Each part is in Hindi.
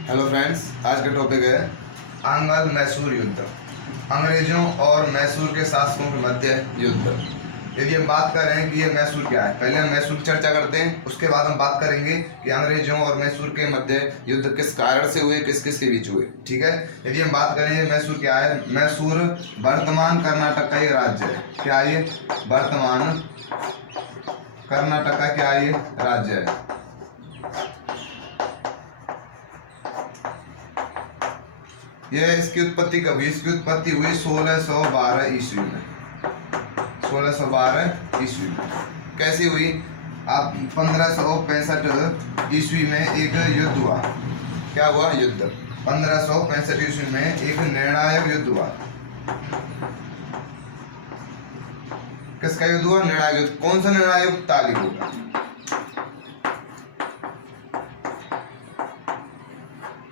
हेलो फ्रेंड्स, आज का टॉपिक है आंगल मैसूर युद्ध। अंग्रेजों और मैसूर के शासकों के मध्य युद्ध। यदि हम बात कर रहे हैं कि ये मैसूर क्या है, पहले हम मैसूर की चर्चा करते हैं, उसके बाद हम बात करेंगे कि अंग्रेजों और मैसूर के मध्य युद्ध किस कारण से हुए, किस किस के बीच हुए। ठीक है। यदि हम बात करें मैसूर क्या है, मैसूर वर्तमान कर्नाटक का एक राज्य है। क्या ये वर्तमान कर्नाटक का क्या ये राज्य है। यह इसकी उत्पत्ति कब हुई? इसकी उत्पत्ति हुई 1612 ईस्वी में। 1612 ईस्वी में कैसी हुई? आप 1565 ईस्वी में एक युद्ध हुआ। क्या हुआ? युद्ध। 1565 ईस्वी में एक निर्णायक युद्ध हुआ। किसका युद्ध हुआ? निर्णायक युद्ध। कौन सा निर्णायक? तालीकोट का।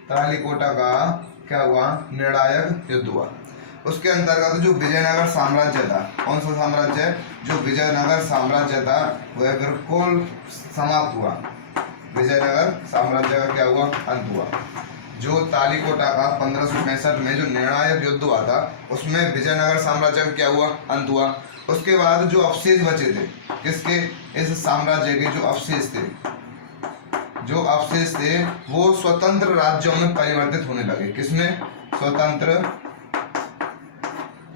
तालीकोटा का क्या हुआ? निर्णायक युद्ध हुआ। उसके अंतर्गत जो विजयनगर साम्राज्य था, कौन सा साम्राज्य? जो विजयनगर साम्राज्य था वह बिल्कुल समाप्त हुआ। विजयनगर साम्राज्य का क्या हुआ? अंत हुआ। जो तालीकोटा का 1565 में जो निर्णायक युद्ध हुआ था उसमें विजयनगर साम्राज्य का क्या हुआ? अंत हुआ। उसके बाद जो अवशेष बचे थे, किसके? इस साम्राज्य के जो अवशेष थे, वो स्वतंत्र राज्यों में परिवर्तित होने लगे। किसमें? स्वतंत्र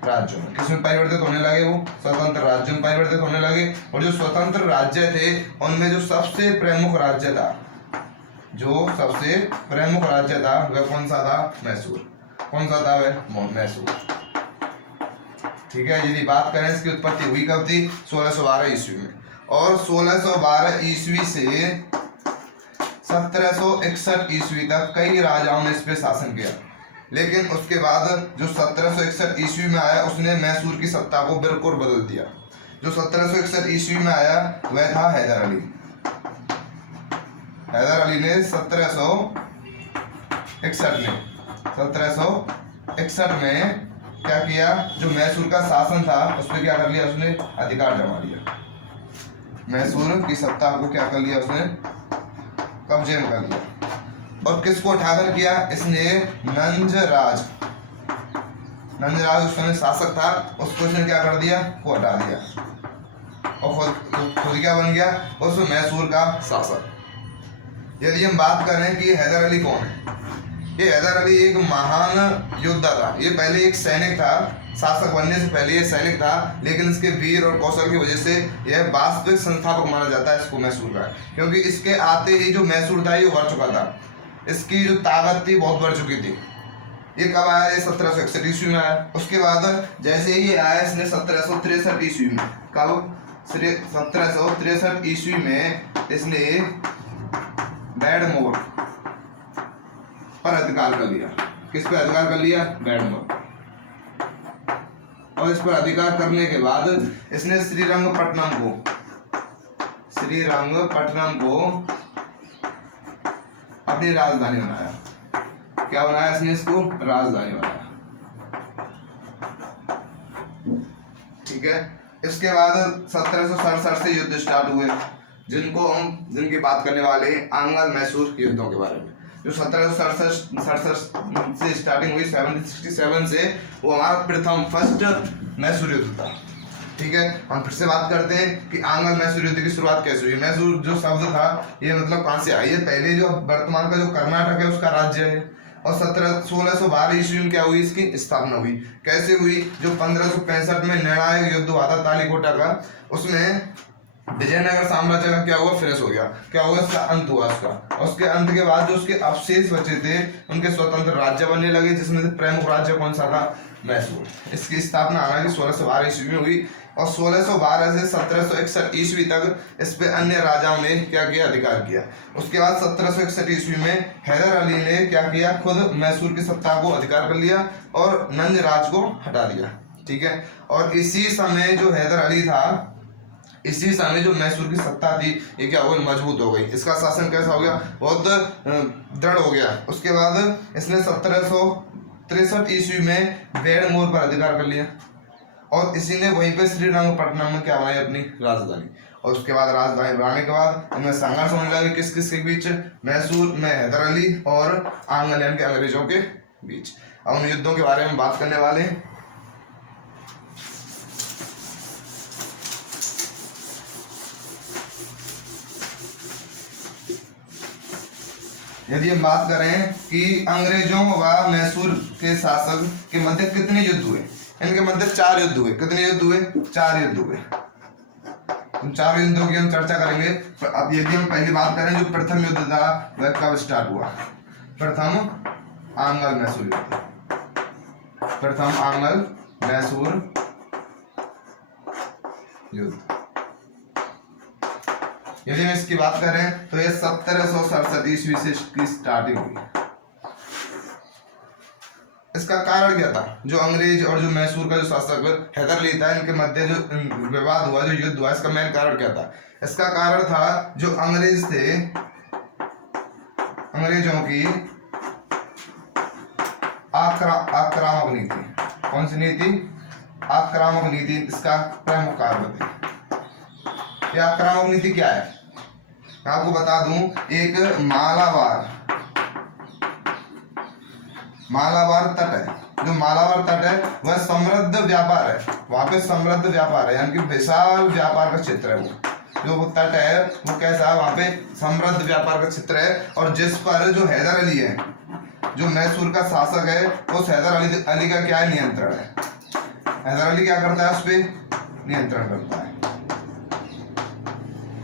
राज्यों में। किसमें परिवर्तित होने लगे? वो स्वतंत्र राज्यों में परिवर्तित होने लगे। और जो स्वतंत्र राज्य थे उनमें जो सबसे प्रमुख राज्य था, वह कौन सा था? मैसूर। कौन सा था वह? मैसूर। ठीक है। यदि बात करें इसकी उत्पत्ति हुई कब थी? 1612 ईस्वी में। और 1612 ईस्वी से 1761 ईस्वी तक कई राजाओं ने इस पे शासन किया। लेकिन उसके बाद जो 1761 ईस्वी में आया उसने मैसूर की सत्ता को बिल्कुल बदल दिया। जो 1761 ईस्वी में आया वह था हैदर अली। हैदर अली ने 1761 में क्या किया? जो मैसूर का शासन था उस पर क्या कर लिया? उसने अधिकार जमा लिया। मैसूर की सत्ता को क्या कर लिया? उसने कब्जे में कर लिया। और किसको उठाकर किया? इसने नंजराज उस समय शासक था, उसको इसने क्या कर दिया? को हटा दिया और खुद क्या बन गया? उस मैसूर का शासक। यदि हम बात करें कि हैदर अली कौन है, ये हैदर अली एक महान योद्धा था। ये पहले एक सैनिक था, शासक बनने से पहले ये सैनिक था, लेकिन इसके वीर और कौशल की वजह से यह वास्तविक संस्थापक माना जाता है इसको, मैसूर का। क्योंकि इसके आते ही जो मैसूर था ये बढ़ चुका था, इसकी जो ताकत थी बहुत बढ़ चुकी थी। ये कब आया? ये 1761 ईस्वी में आया। उसके बाद जैसे ही ये आया इसने 1763 ईस्वी में, कब? 1763 ईस्वी में इसने बैडमोर पर अधिकार कर लिया। किस पे अधिकार कर लिया? बैडमोर। और इस पर अधिकार करने के बाद इसने श्रीरंगपट्टनम को अपनी राजधानी बनाया। क्या बनाया इसने? इसको राजधानी बनाया। ठीक है। इसके बाद 1767 से युद्ध स्टार्ट हुए, जिनकी बात करने वाले हैं आंगल मैसूर युद्धों के बारे में। जो 1767 से स्टार्टिंग हुई, 1767 से, वो हमारा फर्स्ट मैसूर युद्ध था। ठीक है। हम फिर से बात करते हैं कि आंगल मैसूर युद्ध की शुरुआत कैसे हुई। मैसूर जो शब्द था ये मतलब कहाँ से आई है? पहले जो वर्तमान का जो कर्नाटक है उसका राज्य है। और 1612 ईस्वी में क्या हुई? इसकी स्थापना हुई। कैसे हुई? जो 1565 में निर्णायक युद्ध हुआ था तालीकोटा का, उसमें विजयनगर साम्राज्य का क्या हुआ? फिनिश हो गया। क्या हुआ? इसका अंत हुआ उसका। उसके अंत के बाद जो उसके अवशेष बचे थे उनके स्वतंत्र राज्य बनने लगे, जिसमें से प्रमुख राज्य कौन सा था? मैसूर। इसकी स्थापना हालांकि 1612 ईस्वी में हुई। और 1612 से 1761 ईस्वी तक इस पे अन्य राजाओं ने क्या किया? अधिकार किया। उसके बाद 1761 ईस्वी में हैदर अली ने क्या किया? खुद मैसूर की सत्ता को अधिकार कर लिया और नंजराज को हटा दिया। ठीक है। और इसी समय जो हैदर अली था, इसी समय जो मैसूर की सत्ता थी ये क्या हो गई? मजबूत हो गई। इसका शासन कैसा हो गया? बहुत दृढ़ हो गया। उसके बाद इसने 1763 ईस्वी में बैडमोर पर अधिकार कर लिया और इसी ने वहीं पे श्रीरंगपट्टनम में क्या बनाई? अपनी राजधानी। और उसके बाद राजधानी बनाने के बाद इनमें संघर्ष होने लगे किस किस के बीच, मैसूर में हैदर अली और आंग्ल यानी कि अंग्रेजों के बीच। अब उन युद्धों के बारे में बात करने वाले हैं। यदि हम बात करें कि अंग्रेजों व मैसूर के शासक के मध्य कितने युद्ध हुए, इनके मध्य 4 युद्ध हुए। कितने युद्ध हुए? 4 युद्ध हुए। उन 4 युद्धों की हम चर्चा करेंगे। अब यदि हम पहली बात करें जो प्रथम युद्ध था वह कब स्टार्ट हुआ? प्रथम आंग्ल मैसूर युद्ध। प्रथम आंग्ल मैसूर युद्ध। यदि हम इसकी बात करें तो यह 1767 ईस्वी से इसकी स्टार्टिंग हुई। इसका कारण क्या था? जो अंग्रेज और जो मैसूर का जो शासक हैदर अली था, इनके मध्य जो विवाद हुआ, जो युद्ध हुआ, इसका मेन कारण क्या था? इसका कारण था जो अंग्रेज थे, अंग्रेजों की आक्रामक नीति। कौन सी नीति? आक्रामक नीति इसका प्रमुख कारण थी। यह आक्रामक नीति क्या है? मैं आपको बता दूं, एक मालाबार तट है। जो मालाबार तट है वह समृद्ध व्यापार है, वहां पे समृद्ध व्यापार है, यानी कि विशाल व्यापार का क्षेत्र है। वो तट है वो कैसा है? वहां पे समृद्ध व्यापार का क्षेत्र है, और जिस पर जो हैदर अली है, जो मैसूर का शासक है, उस हैदर अली का क्या नियंत्रण है? हैदर अली क्या करता है? उस पर नियंत्रण करता है।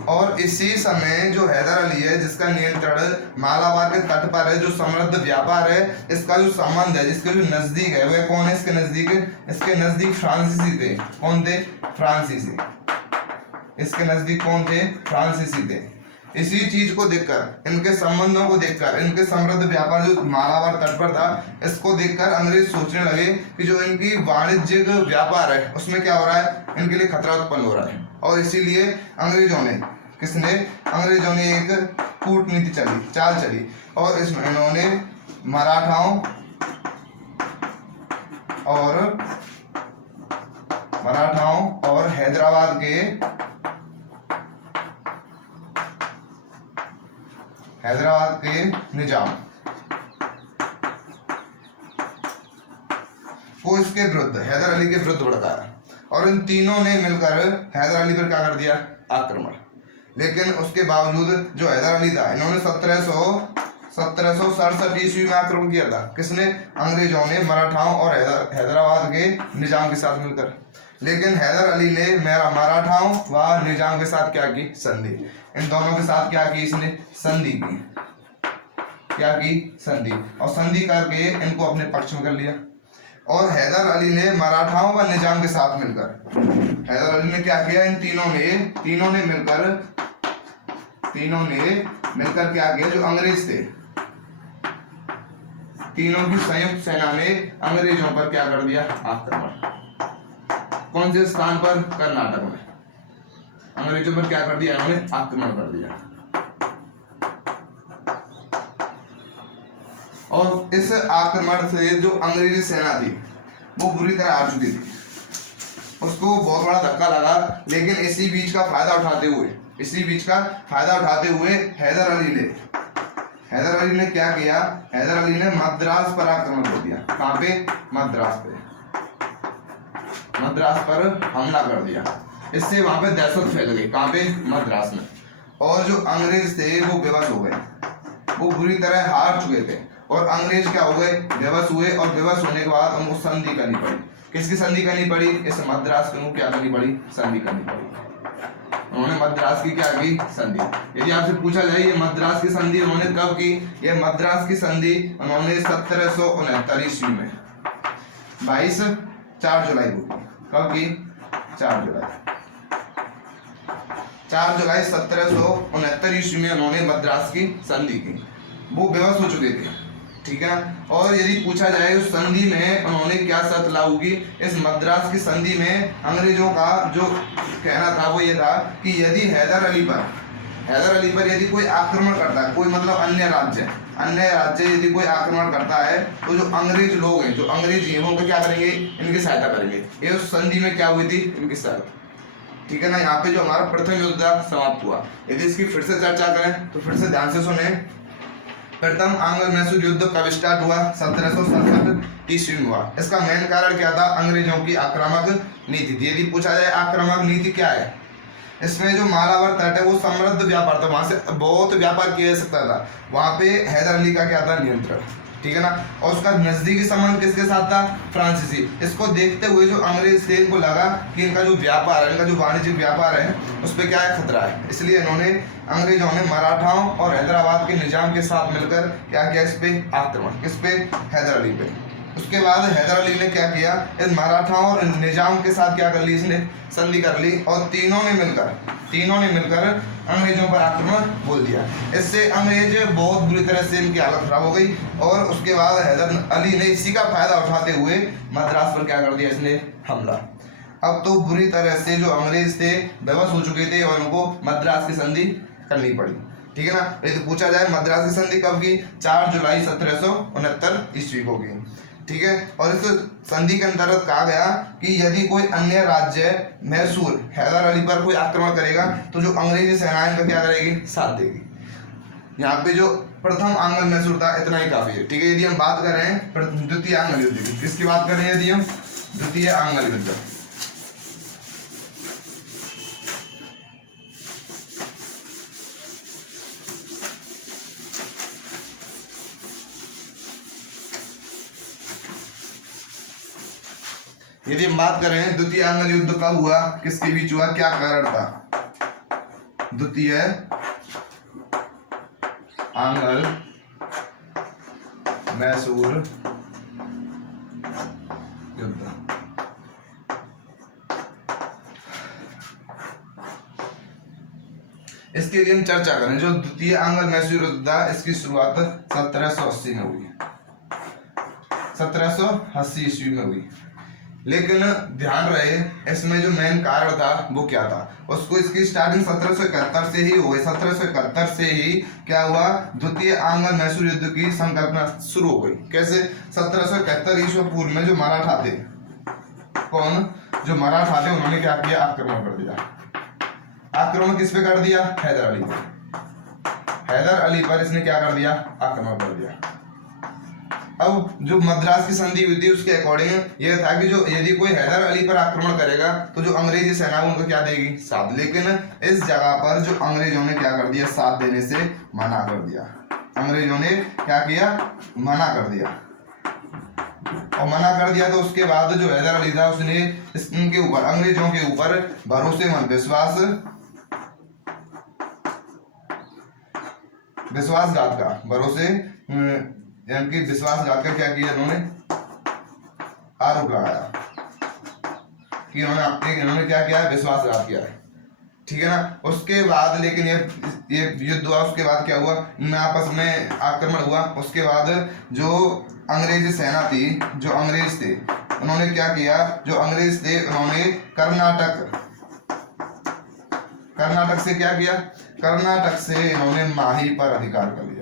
और इसी समय जो हैदर अली है, जिसका नियंत्रण मालाबार के तट पर है, जो समृद्ध व्यापार है, इसका जो संबंध है, जिसके जो नजदीक है, वह कौन है? इसके नजदीक फ्रांसीसी थे। कौन थे? फ्रांसीसी। इसके नजदीक कौन थे? फ्रांसीसी थे। इसी चीज को देखकर, इनके संबंधों को देखकर, इनके समृद्ध व्यापार जो मालाबार तट पर था, इसको देखकर अंग्रेज सोचने लगे कि जो इनकी वाणिज्यिक व्यापार है उसमें क्या हो रहा है? इनके लिए खतरा उत्पन्न हो रहा है। और इसीलिए अंग्रेजों ने एक कूटनीति चाल चली, और इसमें इन्होंने मराठाओं और हैदराबाद के निजाम को इसके विरुद्ध, हैदर अली के विरुद्ध भड़काया, और इन तीनों ने मिलकर हैदर अली पर क्या कर दिया? आक्रमण। लेकिन उसके बावजूद जो हैदर अली था, इन्होंने 1767 ईस्वी में आक्रमण किया था। किसने? अंग्रेजों ने, मराठाओं और हैदराबाद के निजाम के साथ मिलकर। लेकिन हैदर अली ने मराठाओं व निजाम के साथ क्या की? संधि। इन दोनों के साथ क्या की? इसने संधि की। क्या की? संधि। और संधि करके इनको अपने पक्ष में कर लिया। और हैदर अली ने मराठाओं व निजाम के साथ मिलकर, हैदर अली ने क्या किया? इन तीनों ने मिलकर क्या किया? जो अंग्रेज थे, तीनों की संयुक्त सेना ने अंग्रेजों पर क्या कर दिया? आक्रमण। कौन से स्थान पर? कर्नाटक में। अंग्रेजों पर क्या कर दिया? इन्होंने आक्रमण कर दिया। और इस आक्रमण से जो अंग्रेजी सेना थी वो बुरी तरह हार चुकी थी, उसको बहुत बड़ा धक्का लगा। लेकिन इसी बीच का फायदा उठाते हुए हैदर अली ने क्या किया? हैदर अली ने मद्रास पर आक्रमण कर दिया। कहां पे? मद्रास पर हमला कर दिया। इससे वहां पे दहशत फैल गई। कहां पे? मद्रास में। और जो अंग्रेज थे वो बेबस हो गए, वो बुरी तरह हार चुके थे, और अंग्रेज क्या हो गए? बेबस हुए। और बेबस होने के बाद उनको संधि करनी पड़ी। किसकी संधि करनी पड़ी? इस मद्रास को क्या करनी पड़ी? संधि करनी पड़ी। उन्होंने मद्रास की क्या की? संधि। यदि आपसे पूछा जाए ये मद्रास की संधि उन्होंने कब की? ये मद्रास की संधि उन्होंने 1769 ईस्वी में 4 जुलाई को की। कब की? 4 जुलाई 1769 ईस्वी में उन्होंने मद्रास की संधि की। वो बेबस हो चुके थे, ठीक है। और यदि पूछा जाए उस संधि में उन्होंने क्या शर्त लागू की? इस मद्रास की संधि में अंग्रेजों का जो कहना था वो ये था कि यदि हैदर अली पर यदि कोई आक्रमण करता है, कोई मतलब अन्य राज्य यदि कोई आक्रमण करता है, तो जो अंग्रेज लोग हैं, जो अंग्रेजी हैं, वो क्या करेंगे? इनकी सहायता करेंगे। ये उस संधि में क्या हुई थी? इनकी शर्त। ठीक है ना। यहाँ पे जो हमारा प्रथम युद्ध था समाप्त हुआ। यदि इसकी फिर से चर्चा करें तो फिर से ध्यान से सुने। प्रथम आंग्ल मैसूर युद्ध कब स्टार्ट हुआ? 1767 ईस्वी में हुआ। इसका मेन कारण क्या था? अंग्रेजों की आक्रामक नीति थी। यदि पूछा जाए आक्रामक नीति क्या है, इसमें जो मालाबार तट है वो समृद्ध व्यापार था, वहां से बहुत व्यापार किया जा सकता था। वहां पे हैदर अली का क्या था? नियंत्रण, ठीक है ना। और उसका नजदीकी संबंध किसके साथ था? फ्रांसीसी। इसको देखते हुए जो अंग्रेज थे इनको लगा कि इनका जो व्यापार है, इनका जो वाणिज्यिक व्यापार है उस पर क्या है? खतरा है। इसलिए इन्होंने अंग्रेजों ने मराठाओं और हैदराबाद के निजाम के साथ मिलकर क्या किया? इस पे आक्रमण, किस पे? हैदर अली पे। उसके बाद हैदर अली ने क्या किया? इन मराठाओं और निजाम के साथ क्या कर ली? इसने संधि कर ली और तीनों ने मिलकर अंग्रेजों पर आक्रमण बोल दिया। इससे अंग्रेज बहुत बुरी तरह से इनकी हालत खराब हो गई और उसके बाद हैदर अली ने इसी का फायदा उठाते हुए मद्रास पर क्या कर दिया? इसने हमला। अब तो बुरी तरह से जो अंग्रेज थे बेबस हो चुके थे और उनको मद्रास की संधि करनी पड़ी, ठीक है ना। यदि पूछा जाए मद्रास की संधि कब की? 4 जुलाई 1769 ईस्वी को की, ठीक है। और इस संधि के अंतर्गत कहा गया कि यदि कोई अन्य राज्य मैसूर हैदर अली पर कोई आक्रमण करेगा तो जो अंग्रेजी सेनाएं का क्या करेगी? साथ देगी। यहाँ पे जो प्रथम आंग्ल मैसूर था इतना ही काफी है, ठीक है। यदि हम बात करें द्वितीय आंग्ल युद्ध की, किसकी बात करें? यदि हम द्वितीय आंग्ल युद्ध, यदि हम बात करें द्वितीय आंग्ल युद्ध कब हुआ, किसके बीच हुआ, क्या कारण था? द्वितीय आंग्ल मैसूर युद्ध। इसके लिए हम चर्चा करें। जो द्वितीय आंग्ल मैसूर युद्ध था इसकी शुरुआत 1780 में हुई, 1780 ईस्वी में हुई। लेकिन ध्यान रहे इसमें जो मेन कारण था वो क्या था? उसको इसकी स्टार्टिंग 1771 से ही हो गई। 1771 से ही क्या हुआ? द्वितीय आंग्ल मैसूर युद्ध की संकल्पना शुरू हो गई। कैसे? 1771 ईस्वी पूर्व में जो मराठा थे, कौन? जो मराठा थे उन्होंने क्या किया? आक्रमण कर दिया। आक्रमण किस पे कर दिया? हैदर अली पे। हैदर अली पर इसने क्या कर दिया? आक्रमण कर दिया। अब जो मद्रास की संधि हुई थी उसके अकॉर्डिंग यह था कि जो यदि कोई हैदर अली पर आक्रमण करेगा तो जो अंग्रेजी सेना उनको क्या देगी? साथ। लेकिन इस जगह पर जो अंग्रेजों ने क्या कर दिया? साथ देने से मना कर दिया। अंग्रेजों ने क्या किया? मना कर दिया। और मना कर दिया तो उसके बाद जो हैदर अली था उसने इनके ऊपर, अंग्रेजों के ऊपर भरोसेमंद विश्वासघात का विश्वासघात का क्या किया? इन्होंने आरोप लगाया कि इन्होंने क्या किया है? विश्वासघात किया है, ठीक है ना। उसके बाद लेकिन ये युद्ध हुआ। उसके बाद क्या हुआ? इन आपस में आक्रमण हुआ। उसके बाद जो अंग्रेजी सेना थी, जो अंग्रेज थे उन्होंने क्या किया? जो अंग्रेज थे उन्होंने कर्नाटक से क्या किया? कर्नाटक से इन्होंने माही पर अधिकार कर लिया।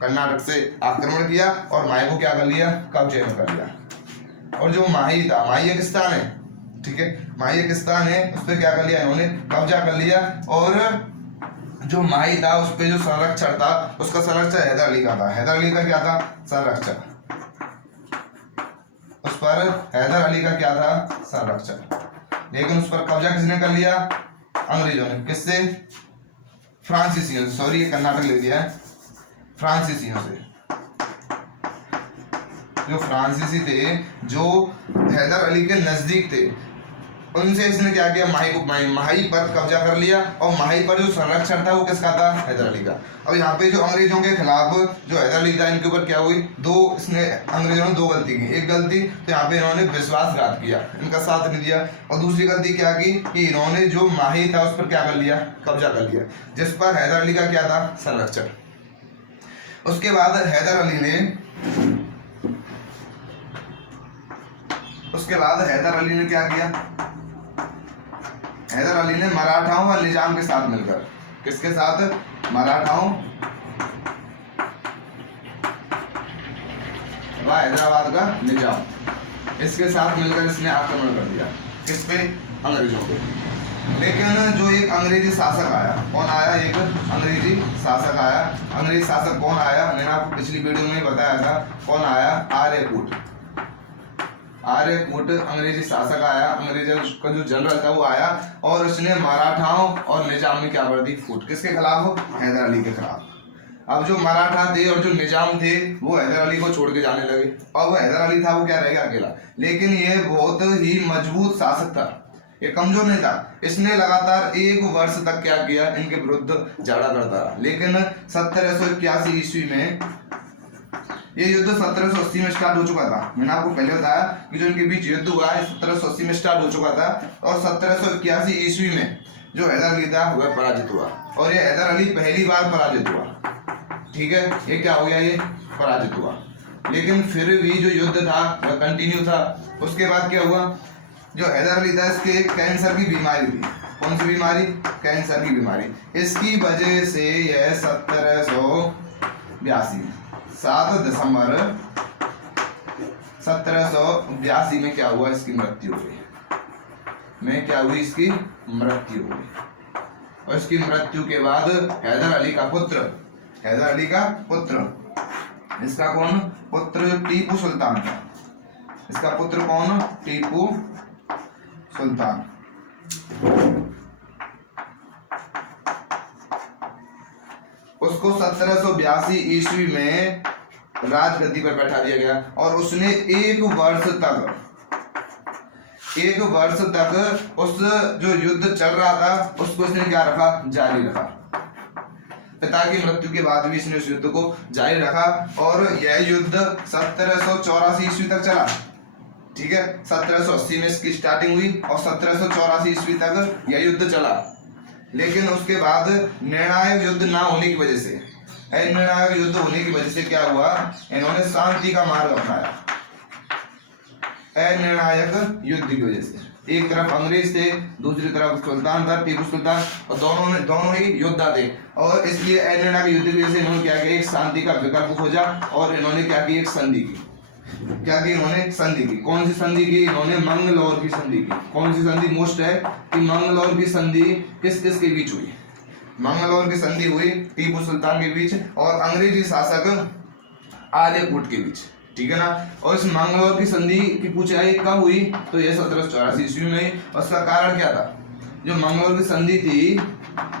कर्नाटक से आक्रमण किया और माही को क्या कर लिया? कब्जे में कर लिया। और जो माही था, माही एक स्थान है, ठीक है, माही एक स्थान है, उस पर क्या कर लिया? इन्होंने कब्जा कर लिया। और जो माही था उस पर जो संरक्षण था उसका संरक्षण हैदर अली का था। हैदर अली का क्या था? संरक्षण। उस पर हैदर अली का क्या था? संरक्षण। लेकिन उस पर कब्जा किसने कर लिया? अंग्रेजों ने। किससे? फ्रांसीसियों से। सॉरी, ये कर्नाटक ले दिया है, फ्रांसीसियों से। जो फ्रांसीसी थे, जो हैदर अली के नजदीक थे, उनसे इसने क्या किया? माही पर कब्जा कर लिया। और माही पर जो संरक्षण था वो किसका था? हैदर अली का। अब यहाँ पे जो अंग्रेजों के खिलाफ जो हैदर अली था इनके ऊपर क्या हुई? अंग्रेजों ने 2 गलती की। एक गलती तो यहाँ पे इन्होंने विश्वासघात किया, इनका साथ नहीं दिया। और दूसरी गलती क्या की कि इन्होंने जो माही था उस पर क्या कर लिया? कब्जा कर लिया, जिस पर हैदर अली का क्या था? संरक्षण। उसके बाद हैदर अली ने क्या किया? हैदर अली ने मराठाओं और निजाम के साथ मिलकर, किसके साथ? मराठाओं व हैदराबाद का निजाम, इसके साथ मिलकर इसने आक्रमण कर दिया। किस पे? अंग्रेजों पे। लेकिन जो एक अंग्रेजी शासक आया, कौन आया, एक अंग्रेजी शासक आया। अंग्रेजी शासक कौन आया, मैंने आपको पिछली वीडियो में ही बताया था कौन आया, आर्यभट्ट। आर्यभट्ट अंग्रेजी शासक आया, अंग्रेजों का जो जनरल था वो आया और उसने मराठाओं और निजाम में क्या कर दी, फूट। किसके खिलाफ, हैदर अली के खिलाफ। अब जो मराठा थे और जो निजाम थे वो हैदर अली को छोड़ के जाने लगे, और वो हैदर अली था वो क्या रह गया, अकेला। लेकिन ये बहुत ही मजबूत शासक था, ये कमजोर नहीं था। इसने लगातार 1 वर्ष तक क्या किया, इनके विरुद्ध झगड़ा करता रहा। लेकिन 1781 ईस्वी में ये युद्ध 1780 में स्टार्ट हो चुका था। मैंने आपको पहले बताया कि जो इनके बीच युद्ध हुआ है 1780 में स्टार्ट हो चुका था, और 1781 ईस्वी में जो हैदर अली था वह पराजित हुआ, और ये हैदर अली पहली बार पराजित हुआ। ठीक है, ये क्या हो गया, ये पराजित हुआ। लेकिन फिर भी जो युद्ध था वह कंटिन्यू था। उसके बाद क्या हुआ, जो हैदर अली था इसके कैंसर की बीमारी थी। कौन सी बीमारी, कैंसर की बीमारी। इसकी वजह से यह 1782 7 दिसंबर 1782 में क्या हुआ, इसकी मृत्यु हुई। में क्या हुई, इसकी मृत्यु हुई। और इसकी मृत्यु के बाद हैदर अली का पुत्र, हैदर अली का पुत्र, इसका कौन पुत्र, टीपू सुल्तान था। इसका पुत्र कौन, टीपू सुल्तान। उसको 1782 ईस्वी में राजगद्दी पर बैठा दिया गया, और उसने 1 वर्ष तक उस जो युद्ध चल रहा था उसको इसने क्या रखा, जारी रखा। पिता की मृत्यु के बाद भी इसने उस युद्ध को जारी रखा, और यह युद्ध 1784 ईस्वी तक चला। ठीक है, 1780 में इसकी स्टार्टिंग हुई और 1784 ईस्वी तक यह युद्ध चला। लेकिन उसके बाद निर्णायक युद्ध ना होने की वजह से, निर्णायक युद्ध होने की वजह से क्या हुआ, इन्होंने शांति का मार्ग अपनाया। निर्णायक युद्ध की वजह से एक तरफ अंग्रेज थे, दूसरी तरफ सुल्तान था, टीपू सुल्तान, और दोनों ही योद्धा थे। और इसलिए निर्णायक युद्ध की वजह से इन्होंने क्या किया, एक शांति का विकल्प खोजा, और इन्होंने क्या की, एक संधि की। क्या की इन्होंने, संधि की। कौन सी संधि की, इन्होंने मंगलौर की संधि की। कौन सी संधि मोस्ट है, कि मंगलौर की संधि किस किस के बीच हुई, मंगलौर की संधि हुई टीपू सुल्तान के बीच और अंग्रेजी शासक आर्यभट्ट के बीच। ठीक है ना। और इस मंगलौर की संधि की पूछाई कब हुई, तो यह 1784 ईस्वी में। और उसका कारण क्या था, जो मंगलौर की संधि थी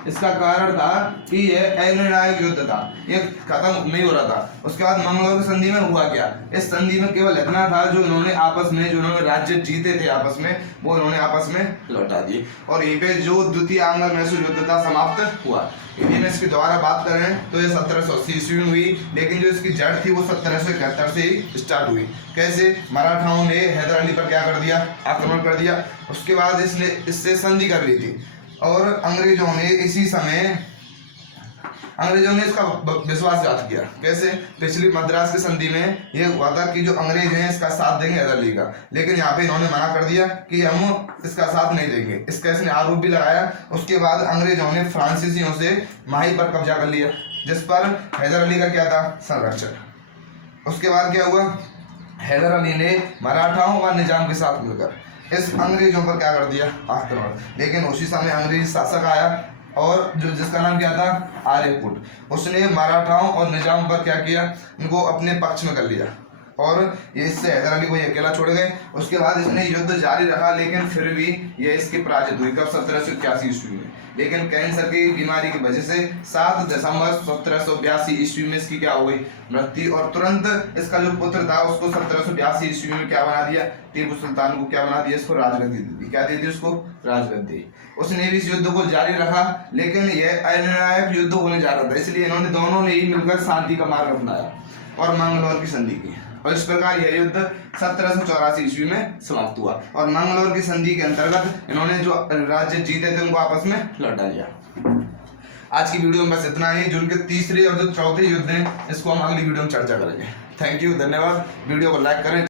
इसका कारण था कि यह अनिर्णायक युद्ध था, ये खत्म नहीं हो रहा था। उसके बाद मंगलौर की संधि में हुआ क्या, इस संधि में केवल इतना था, जो इन्होंने आपस में, जो इन्होंने राज्य जीते थे आपस में, वो इन्होंने आपस में लौटा दिए, और यहीं पे जो द्वितीय आंग्ल मैसूर युद्ध था समाप्त हुआ। यदि मैं इसके द्वारा बात करें तो ये 1780 ईस्वी में हुई, लेकिन जो इसकी जड़ थी वो 1771 से ही स्टार्ट हुई। कैसे, मराठाओं ने हैदर अली पर क्या कर दिया, आक्रमण कर दिया। उसके बाद इसने इससे संधि कर ली थी, और अंग्रेजों ने इसी समय इसका विश्वासघात किया। कैसे, पिछली मद्रास की संधि में यह हुआ था कि जो अंग्रेज हैं इसका साथ देंगे हैदर अली का, लेकिन यहाँ पे इन्होंने मना कर दिया कि हम इसका साथ नहीं देंगे। इसका इसने आरोप भी लगाया। उसके बाद अंग्रेजों ने फ्रांसीसियों से माही पर कब्जा कर लिया, जिस पर हैदर अली का क्या था, संरक्षण। उसके बाद क्या हुआ, हैदर अली ने मराठाओं व निजाम के साथ मिलकर इस अंग्रेजों पर क्या कर दिया, आक्रमण। लेकिन उसी समय अंग्रेजी शासक आया, और जो जिसका नाम क्या था, आर्यभट्ट। उसने मराठाओं और निजाम पर क्या किया, इनको अपने पक्ष में कर लिया, और ये इससे हैदर अली को ये अकेला छोड़ गए। उसके बाद इसने युद्ध जारी रखा, लेकिन फिर भी ये इसकी पराजित हुई। कब, 1781 ईस्वी में। लेकिन कैंसर की बीमारी की वजह से 7 दिसंबर 1782 ईस्वी में इसकी क्या हो गई, मृत्यु। और तुरंत इसका जो पुत्र था उसको 1782 ईस्वी में क्या बना दिया, टीपू सुल्तान को क्या बना दिया, इसको राजगद्दी दे दी। क्या दे दी उसको, राजगद्दी। उसने भी इस युद्ध को जारी रखा, लेकिन यह अनिर्णायक युद्ध होने जा रहा था, इसलिए इन्होंने दोनों ने ही मिलकर शांति का मार्ग अपनाया और मंगलौर की संधि की। और इस प्रकार यह युद्ध 1784 ईस्वी में समाप्त हुआ, और मंगलौर की संधि के अंतर्गत इन्होंने जो राज्य जीते थे उनको आपस में लौटा लिया। आज की वीडियो में बस इतना ही। जो उनके तीसरे और जो चौथे युद्ध हैं इसको हम अगली वीडियो में चर्चा करेंगे। थैंक यू, धन्यवाद। वीडियो को लाइक करें।